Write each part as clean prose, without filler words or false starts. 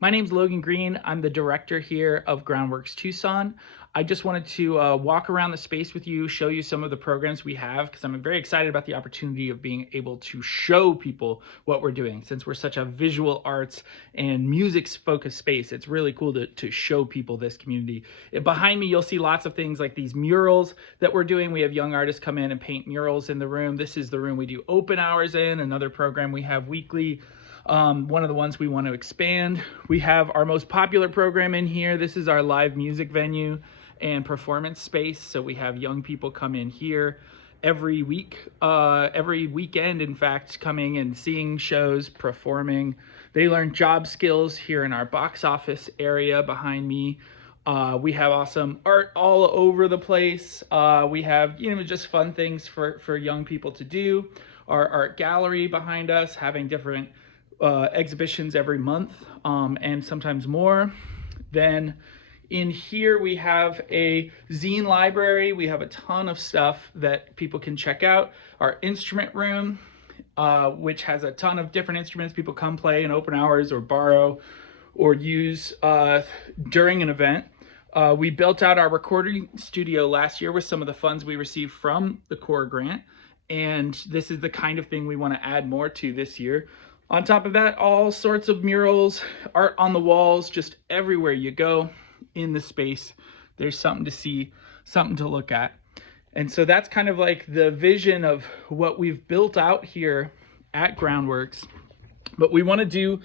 My name's Logan Green. I'm the director here of Groundworks Tucson. I just wanted to walk around the space with you, show you some of the programs we have, because I'm very excited about the opportunity of being able to show people what we're doing. Since we're such a visual arts and music-focused space, it's really cool to show people this community. Behind me, you'll see lots of things like these murals that we're doing. We have young artists come in and paint murals in the room. This is the room we do open hours in, another program we have weekly. One of the ones we want to expand. We have our most popular program in here. This is our live music venue and performance space. So we have young people come in here every week, every weekend, in fact, coming and seeing shows, performing. They learn job skills here in our box office area behind me. We have awesome art all over the place. We have, just fun things for young people to do. Our art gallery behind us, having different exhibitions every month, and sometimes more. Then in here we have a zine library. We have a ton of stuff that people can check out. Our instrument room, which has a ton of different instruments people come play in open hours or borrow or use during an event. We built out our recording studio last year with some of the funds we received from the core grant, and this is the kind of thing we want to add more to this year. On top of that, all sorts of murals, art on the walls, just everywhere you go in the space, there's something to see, something to look at. And so that's kind of like the vision of what we've built out here at Groundworks. But we want to do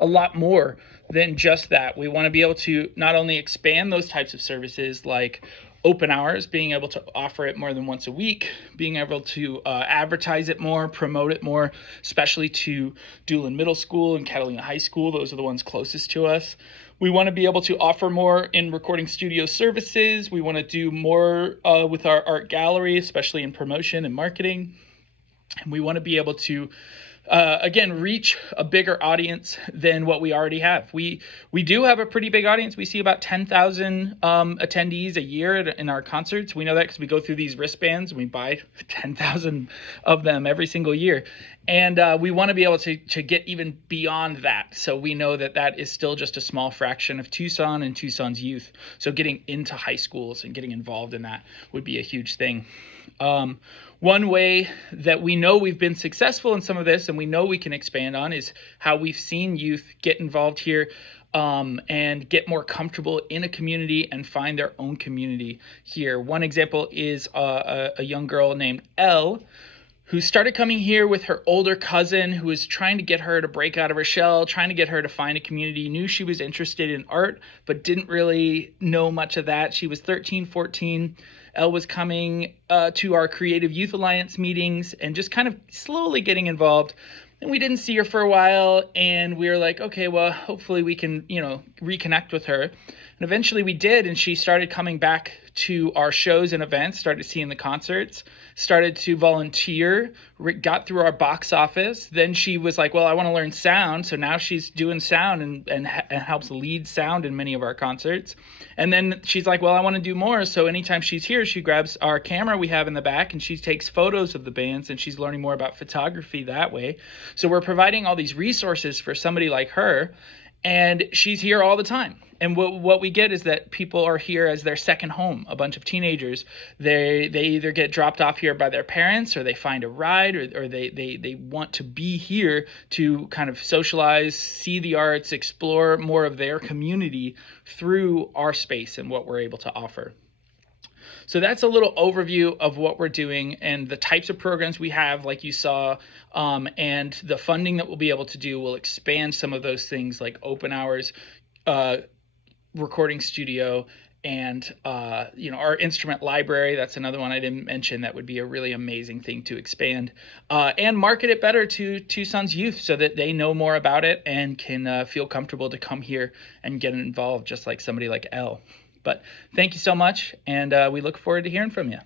a lot more than just that. We want to be able to not only expand those types of services like open hours, being able to offer it more than once a week, being able to advertise it more, promote it more, especially to Doolin Middle School and Catalina High School. Those are the ones closest to us. We want to be able to offer more in recording studio services. We want to do more with our art gallery, especially in promotion and marketing. And we want to be able to again, reach a bigger audience than what we already have. We do have a pretty big audience. We see about 10,000 attendees a year in our concerts. We know that because we go through these wristbands and we buy 10,000 of them every single year. And we want to be able to get even beyond that. So we know that that is still just a small fraction of Tucson and Tucson's youth. So getting into high schools and getting involved in that would be a huge thing. One way that we know we've been successful in some of this and we know we can expand on is how we've seen youth get involved here and get more comfortable in a community and find their own community here. One example is a young girl named Elle, who started coming here with her older cousin, who was trying to get her to break out of her shell, trying to get her to find a community, knew she was interested in art, but didn't really know much of that. She was 13, 14. Elle was coming to our Creative Youth Alliance meetings and just kind of slowly getting involved. And we didn't see her for a while, and we were like, okay, well, hopefully we can, reconnect with her. And eventually we did, and she started coming back to our shows and events, started seeing the concerts, started to volunteer, got through our box office. Then she was like, well, I want to learn sound. So now she's doing sound and helps lead sound in many of our concerts. And then she's like, well, I want to do more. So anytime she's here, she grabs our camera we have in the back and she takes photos of the bands, and she's learning more about photography that way. So we're providing all these resources for somebody like her, and she's here all the time. And what we get is that people are here as their second home. A bunch of teenagers, they either get dropped off here by their parents, or they find a ride, or they want to be here to kind of socialize, see the arts, explore more of their community through our space and what we're able to offer. So that's a little overview of what we're doing and the types of programs we have, like you saw, and the funding that we'll be able to do will expand some of those things like open hours, recording studio, and our instrument library. That's another one I didn't mention. That would be a really amazing thing to expand and market it better to Tucson's youth so that they know more about it and can feel comfortable to come here and get involved, just like somebody like Elle. But thank you so much, and we look forward to hearing from you.